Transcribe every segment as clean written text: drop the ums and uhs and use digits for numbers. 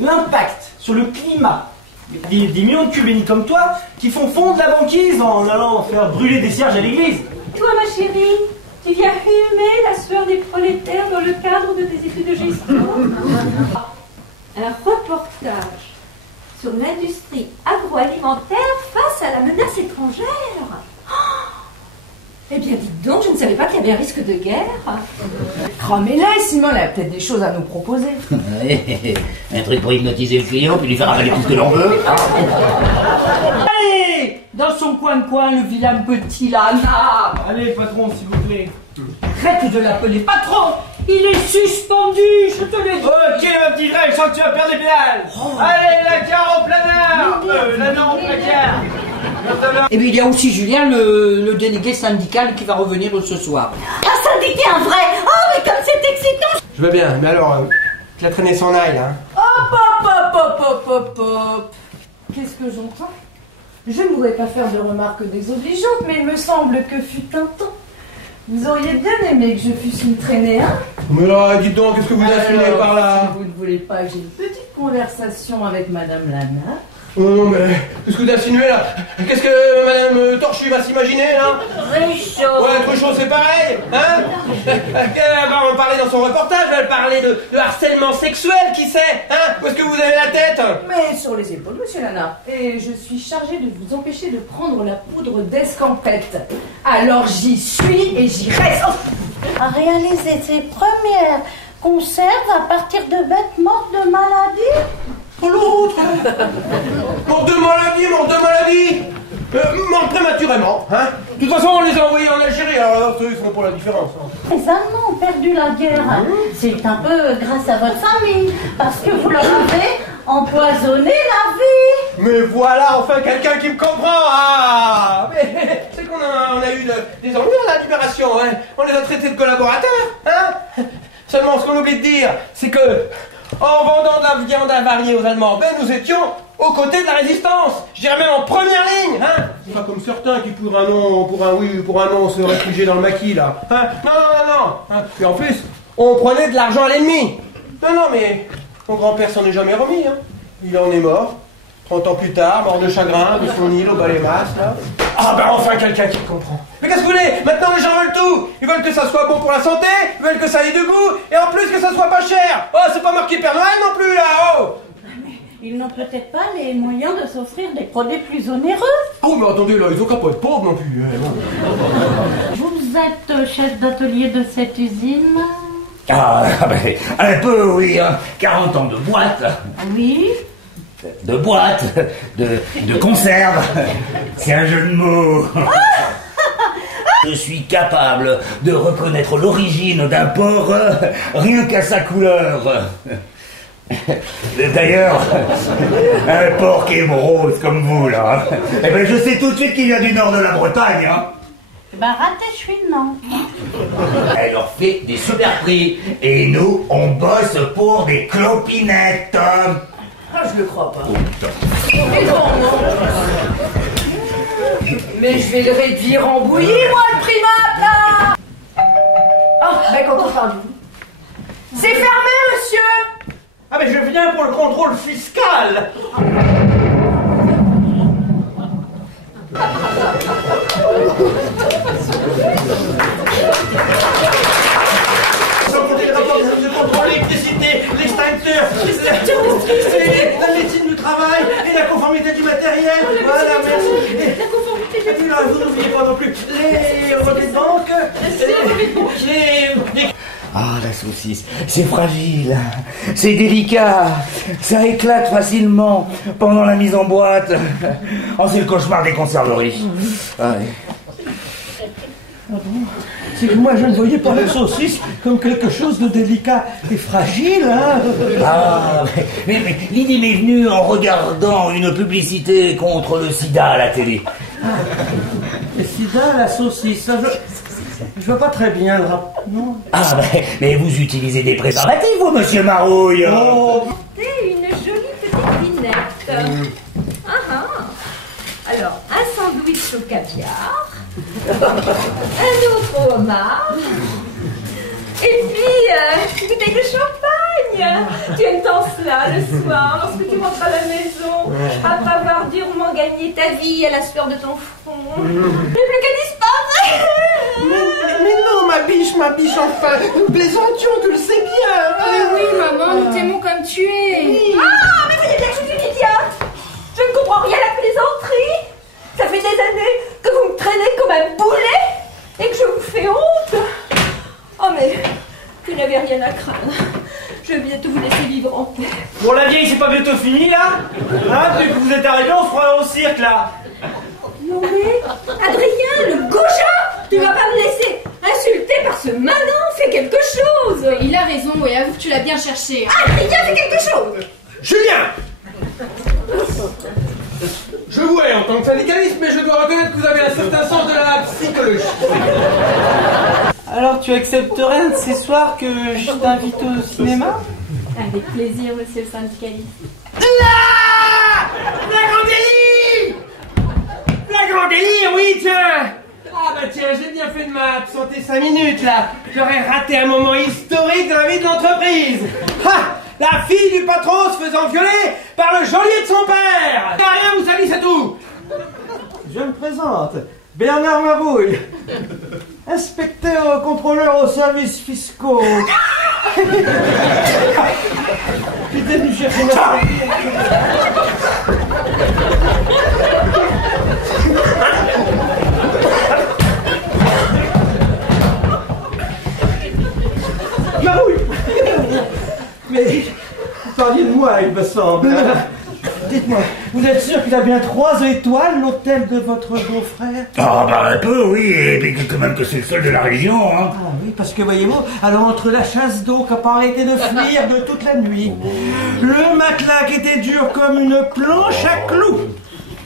l'impact sur le climat. Des millions de cubénis comme toi qui font fondre la banquise en allant faire brûler des cierges à l'église. Toi, ma chérie, tu viens humer la sueur des prolétaires dans le cadre de tes études de gestion. Un reportage sur l'industrie agroalimentaire face à la menace étrangère. Eh bien, dites donc, je ne savais pas qu'il y avait un risque de guerre. Cramez-la, Simon, elle a peut-être des choses à nous proposer. Un truc pour hypnotiser le client, puis lui faire avaler tout ce que l'on veut. Allez, dans son coin, le vilain petit Lana. Allez, patron, s'il vous plaît. Arrête de l'appeler patron. Il est suspendu, je te le dis. Ok, ma petite Greg, je sens que tu vas perdre les pédales. Allez, la gare au planeur. L'anneau au placard. Et puis il y a aussi Julien, le délégué syndical qui va revenir ce soir. Un syndiqué, un vrai. Oh, mais comme c'est excitant. Je veux bien, mais alors, que la traînée s'en aille, hein. Hop. Qu'est-ce que j'entends? Je ne voudrais pas faire de remarques désobligeantes, mais il me semble que fut un temps. Vous auriez bien aimé que je fusse une traînée, hein? Mais là, dites donc, qu'est-ce que vous affinez par là? Si vous ne voulez pas que j'ai une petite conversation avec Madame Lana. Non, mais qu'est-ce que vous insinuez là? Qu'est-ce que Madame Torchu va s'imaginer là? Ruchot. Ouais, Truchot, c'est pareil, hein? Elle va en parler dans son reportage, elle va parler de harcèlement sexuel, qui sait, hein? Où est-ce que vous avez la tête? Mais sur les épaules, monsieur Lana. Et je suis chargée de vous empêcher de prendre la poudre d'escampette. Alors j'y suis et j'y reste. A réaliser ses premières conserves à partir de bêtes mortes de maladie. Oh l'autre! Mort de maladie! Mort prématurément, hein? De toute façon, on les a envoyés en Algérie, alors eux, ils feront pour la différence. Hein. Les Allemands ont perdu la guerre. C'est un peu grâce à votre famille, parce que vous leur avez empoisonné la vie. Mais voilà, enfin, quelqu'un qui me comprend! Ah! Mais c'est qu'on a eu des ennuis à la Libération, hein? On les a traités de collaborateurs, hein? Seulement, ce qu'on oublie de dire, c'est que, en vendant de la viande avariée aux Allemands, ben nous étions aux côtés de la résistance. Je dirais même en première ligne, hein. Pas comme certains qui pour un oui, pour un non se réfugiaient dans le maquis, là. Hein? Non. Hein? Et en plus, on prenait de l'argent à l'ennemi. Non, mais mon grand-père s'en est jamais remis, hein. Il en est mort. 30 ans plus tard, mort de chagrin, de son île au bas les masses, là. Ah ben enfin quelqu'un qui comprend. Mais qu'est-ce que vous voulez? Maintenant les gens veulent tout. Ils veulent que ça soit bon pour la santé, ils veulent que ça ait de goût, et en plus que ça soit pas cher. Oh, c'est pas marqué Père Noël non plus, là, oh. Ils n'ont peut-être pas les moyens de s'offrir des produits plus onéreux. Oh, mais attendez, là, ils ont qu'à pas être pauvres non plus. Vous êtes chef d'atelier de cette usine? Ah, ben, un peu, oui, hein. 40 ans de boîte. Oui. De boîte, de conserve. C'est un jeu de mots. Je suis capable de reconnaître l'origine d'un porc rien qu'à sa couleur. D'ailleurs, un porc qui est rose comme vous, là, eh ben, je sais tout de suite qu'il vient du nord de la Bretagne, hein. Raté, je suis de Nantes. Elle leur fait des super prix. Et nous, on bosse pour des clopinettes. Ah, je le crois pas. Mais non. Mais je vais le réduire en bouillie, moi, le primate, là. Ah, ben quand on parle. C'est fermé, monsieur. Ah, mais je viens pour le contrôle fiscal. Sans compter les rapports de contrôle, l'électricité, l'extincteur, la médecine du travail et la conformité du matériel. Voilà, merci. Et puis là, vous n'oubliez pas non plus les relevés de banque, les... Ah, la saucisse, c'est fragile, c'est délicat, ça éclate facilement pendant la mise en boîte. Oh, c'est le cauchemar des conserveries. Ouais. C'est que moi, je ne voyais pas la saucisse comme quelque chose de délicat et fragile, hein. Ah, mais l'idée m'est venue en regardant une publicité contre le sida à la télé. Le sida, la saucisse, ça, je vois pas très bien le rap, non. Ah, mais vous utilisez des préservatifs, vous, monsieur Marouille. Oh. C'est une jolie petite vinette. Alors, un sandwich au caviar, un autre au homard, et puis une bouteille de champagne. Tu aimes tant cela le soir, lorsque tu rentres à la maison, après avoir durement gagné ta vie à la sueur de ton front. Plus qu'à disparaître. Mais non, ma biche, enfin, nous plaisantions, tu le sais bien. Mais oui, maman, nous t'aimons comme tu es. Ah, mais voyez bien que je suis une idiote. Je ne comprends rien à la plaisanterie. Ça fait des années que vous me traînez comme un boulet et que je vous fais honte. Oh, mais vous n'avez rien à craindre. Je vais bientôt vous laisser vivre en paix. Bon, la vieille, c'est pas bientôt fini, là? Hein, depuis que vous êtes arrivé, on se croit au cirque, là. Non mais, Adrien, le goujat, tu vas pas me laisser insulter par ce malin, fais quelque chose. Il a raison, et avoue que tu l'as bien cherché. Adrien, fais quelque chose. Julien! Je vous hais en tant que syndicaliste, mais je dois reconnaître que vous avez un certain sens de la psychologie. Alors tu accepterais un de ces soirs que je t'invite au cinéma? Avec plaisir, monsieur le syndicaliste. La grande Élie! La grande Élie, oui, tiens! Ah bah tiens, j'ai bien fait de m'absenter 5 minutes, là. J'aurais raté un moment historique dans la vie de l'entreprise. Ah! La fille du patron se faisant violer par le geôlier de son père! Rien, vous savez, c'est tout! Je me présente, Bernard Mabouille, inspecteur contrôleur aux services fiscaux. J'étais venu chercher ma famille. Mabouille! Mais vous parliez de moi, il me semble. Dites-moi, vous êtes sûr qu'il a bien 3 étoiles, l'hôtel de votre beau-frère? Ah bah un peu, oui, et puis quand même que c'est le seul de la région, hein. Ah oui, parce que voyez-vous, alors entre la chasse d'eau qui n'a pas arrêté de fuir de toute la nuit, le matelas qui était dur comme une planche à clous,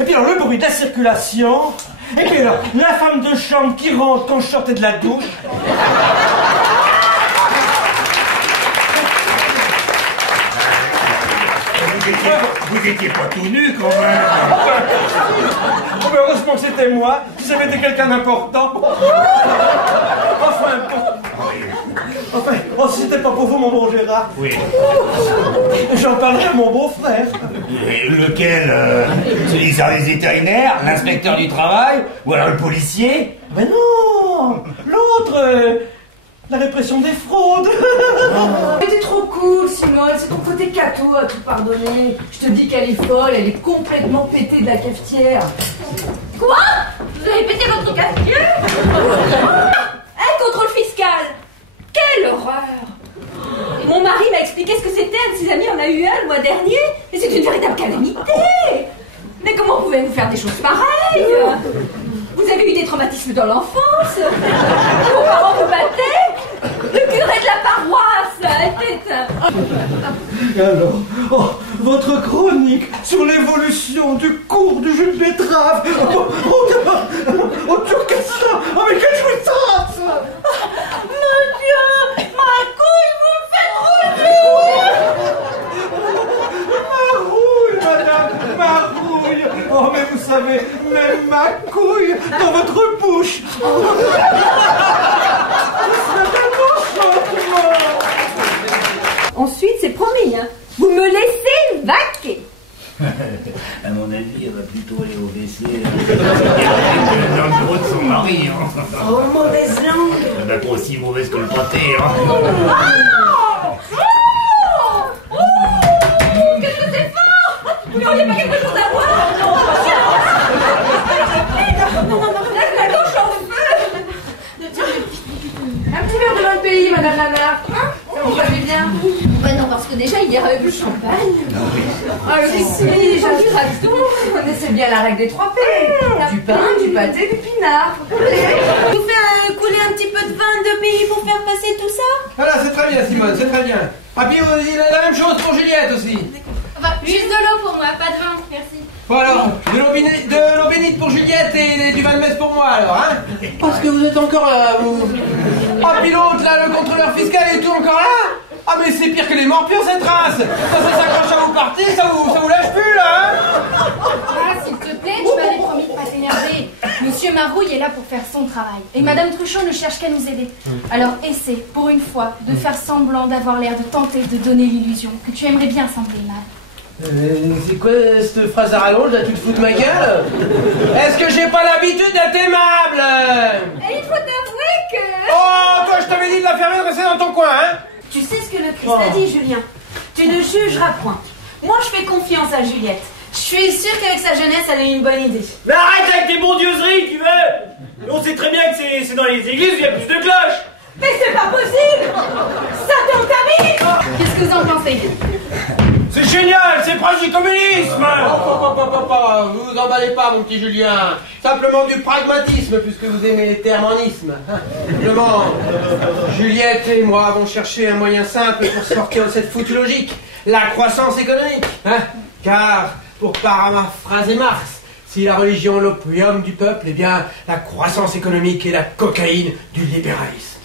et puis alors le bruit de la circulation, et puis alors la femme de chambre qui rentre quand je sortais de la douche. Vous étiez pas tout nu quand même. Oh, mais heureusement que c'était moi, si ça avait été quelqu'un d'important. Enfin, oh, si c'était pas pour vous, mon bon Gérard. Oui. J'en parlerai à mon beau-frère. Et lequel celui du service vétérinaire, l'inspecteur du travail, ou alors le policier? Mais non, l'autre, la répression des fraudes. Mais t'es trop cool, Simone, c'est ton côté cato à tout pardonner. Je te dis qu'elle est folle, elle est complètement pétée de la cafetière. Quoi? Vous avez pété votre cafetière? Un contrôle fiscal. Quelle horreur! Et mon mari m'a expliqué ce que c'était, un de ses amis en a eu un le mois dernier, et c'est une véritable calamité! Mais comment pouvez-vous faire des choses pareilles? Vous avez eu des traumatismes dans l'enfance? Vos parents vous battaient? Le curé de la paroisse était... Alors, oh, votre chronique sur l'évolution du cours du jus de betterave. Oh, Turcassin, oh, mais quelle jouissance! Mon Dieu, ma couille, vous me faites rouler! Marouille, madame, marouille. Oh, mais vous savez, même ma couille dans votre bouche. Ensuite, c'est promis, hein. Vous me laissez vaquer. À mon avis, elle va plutôt aller au WC dans le bureau de son mari. Hein. Oh, mauvaise langue! Elle va pas aussi mauvaise que le pâté. Hein. Qu'est-ce que c'est fort? Vous n'auriez pas quelque chose à voir? Non, la gauche en feu. Un petit verre de vin de pays, madame Lamar. Ça vous va bien? Bah non, parce que déjà, il y a eu le champagne. Ah oui, j'avoue, vous connaissez bien la règle des 3 P. Du pain, du pâté, du pinard. Vous faites couler un petit peu de vin de pays pour faire passer tout ça? Voilà, c'est très bien, Simone, c'est très bien. Ah, puis il a la même chose pour Juliette aussi. Enfin, juste de l'eau pour moi, pas de vin, merci. Bon alors, de l'eau bénite pour Juliette et du vin de messe pour moi alors, hein? Parce que vous êtes encore là, vous. Ah, puis l'autre, là, le contrôleur fiscal est tout encore là? Ah, mais c'est pire que les morpions, cette race! Ça s'accroche à vos parties, ça vous lâche plus, là, hein? Ah, s'il te plaît, tu m'avais promis de pas t'énerver. Monsieur Marouille est là pour faire son travail. Et Madame Truchot ne cherche qu'à nous aider. Alors essaie, pour une fois, de faire semblant d'avoir l'air de tenter de donner l'illusion que tu aimerais bien sembler aimable. C'est quoi cette phrase à rallonge là, tu te fous de ma gueule? Est-ce que j'ai pas l'habitude d'être aimable? Et il faut t'avouer que... Oh, toi je t'avais dit de la fermer, de rester dans ton coin, hein? Tu sais ce que le Christ a dit, Julien. Tu ne jugeras point. Moi, je fais confiance à Juliette. Je suis sûre qu'avec sa jeunesse, elle a eu une bonne idée. Mais arrête avec tes bondieuseries, tu veux. On sait très bien que c'est dans les églises où il y a plus de cloches. Mais c'est pas possible. Satan t'habille. Qu'est-ce que vous en pensez? C'est génial, c'est proche du communisme. Vous vous emballez pas, mon petit Julien. Simplement du pragmatisme, puisque vous aimez les termes en isme. Simplement, Juliette et moi avons cherché un moyen simple pour sortir de cette foutue logique. La croissance économique. Car, pour paraphraser Marx, si la religion est l'opium du peuple, eh bien, la croissance économique est la cocaïne du libéralisme.